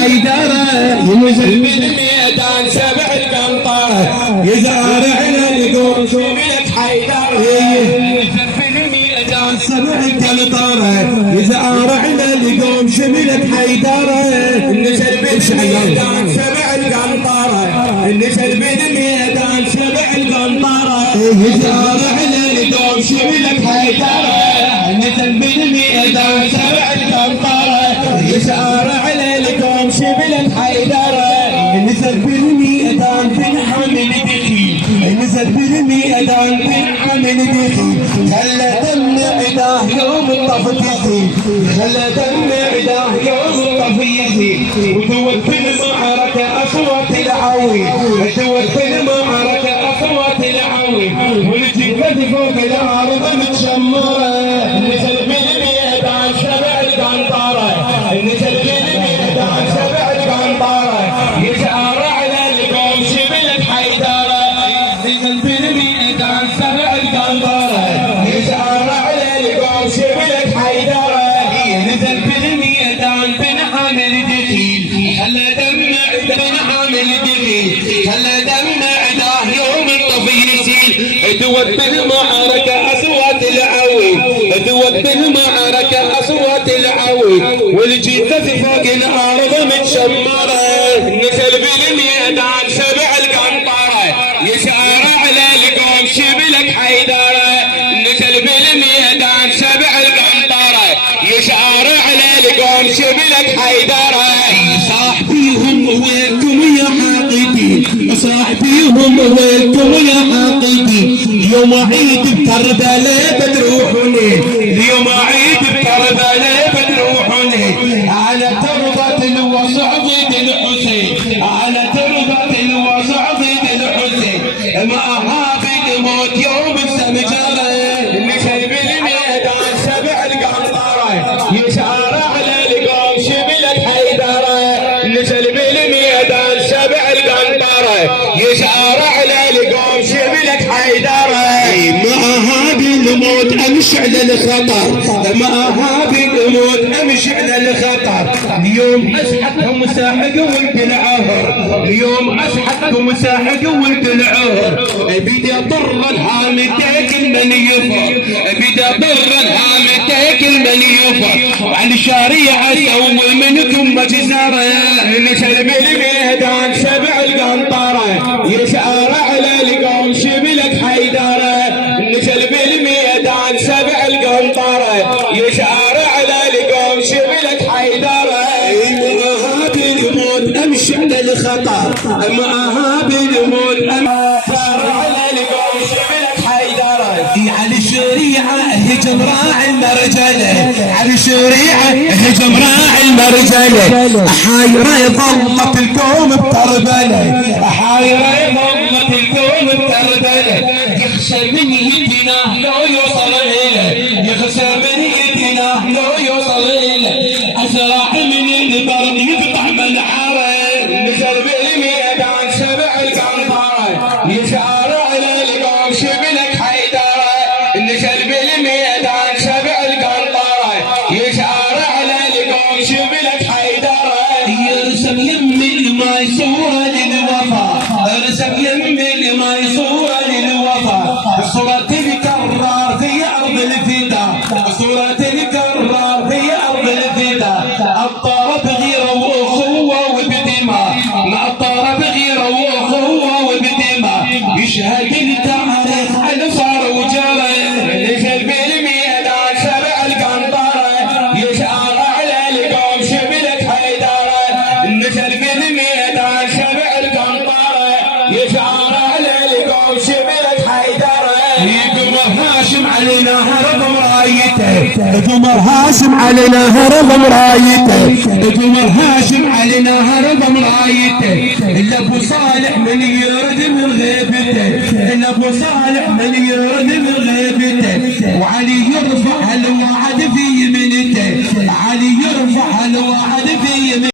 حيدره ينزل بالميدان سبع القنطره يزارعنا نقول شملك حيدره ينزل بالميدان سبع القنطره يزارعنا نقول شملك حيدره نزل بالميدان سبع القنطره نزل بالميدان سبع القنطره يزارعنا نقول شملك حيدره نزل بالميدان سبع القنطره يزارع لكم شبلك حيدره نزل بالميدان بنحمل دخيل نزل بالميدان بنحمل دخيل خلى دم عداه يوم الطف يزيد خلى دم عداه يوم الطف يزيد وذوت بالمعركة أصوات العوي ذوت بالمعركة أصوات العوي والجبهة فوق الأرض متشمرة نزل بالميدان سبع القنطرة نزل بالميدان سبع القنطرة يزارع لكم شبلك حيدرة نزل بالميدان سبع القنطرة يزارع لكم شبلك حيدرة نزل بالميدان بنحمل دخيل خلى دم عداه بنحمل دخيل خلى دم عداه يوم الطفي يسيل ذوت بالمعركة أصوات العوي ذوت بالمعركة أصوات العوي والجثث فوق الأرض متشمرة نزل بالميدان سبع القنطرة يزارع لكم شبلك حيدرة نزل بالميدان سبع القنطرة يزارع لكم شبلك حيدرة صاحبيهم وينكم يا حاقدين صاحبيهم وينكم يا حاقدين يوم عيد بكربلاء بتروحوني اليوم عيد بكربلاء بتروحوني على تربة الوصع ضد الحسين على تربة الوصع ضد الحسين ما أهابي الموت يوم السمجرة نزل بالميدان سبع القنطرة يزارع لكم شبلك حيدرة نزل بالميدان سبع القنطرة يزارع لكم شبلك حيدرة ما أهابي الموت أمشي على الخطر ما أهابي الموت أمشي على الخطر اليوم أسحقهم ساحق ولد العهر اليوم أسحقهم ساحق ولد العهر بدي أضر الهامتيك من يفر بدي أضر الهامتيك من يفر وعلى الشريعة أسوي منكم مجزرة نزل بالميدان سبع القنطرة يزارع لكم شبلك حيدرة نزل بالميدان سبع القنطرة يزارع لكم شبلك حيدرة ما أهابي الموت أمشي على الخطر ما أهابي الموت يزارع لكم شبلك حيدرة على الشريعة هجم راعي المرجلة على الشريعة هجم راعي المرجلة حايرة ظلمت الكوم بتربلة حايرة ظلمت الكوم بتربلة يخشى من يدنا لو يوصل إليه يخشى من يدنا لو يوصل إليه أسرع من البرد يقطع منحره نزل بالميدان سبع القنطرة يزارع لكم شبلك حيدرة نزل بالميدان سبع القنطرة يزارع لكم شبلك حيدرة يرسم يمي الماي صورة للوفا يرسم يمي الماي صورة للوفا صورة تتكرر في أرض الفدا صورة تتكرر في أرض الفدا الطار بغيرة وأخوة وبدماء مع الطار بغيرة وأخوة وبدماء يشهد التاريخ على صار وجرى نزل بالميدان سبع القنطرة يزارع لكم شبلك حيدرة نزل بالميدان سبع القنطرة يزارع لكم شبلك حيدرة قمر هاشم علينا هرب مرايته قمر هاشم علينا هرب مرايته قمر هاشم علينا هرب مرايته الا ابو صالح من يرد من غيبته الا ابو صالح من يرد من غيبته وعلي يرفع الوعد في يمنته علي يرفع الوعد في يمنته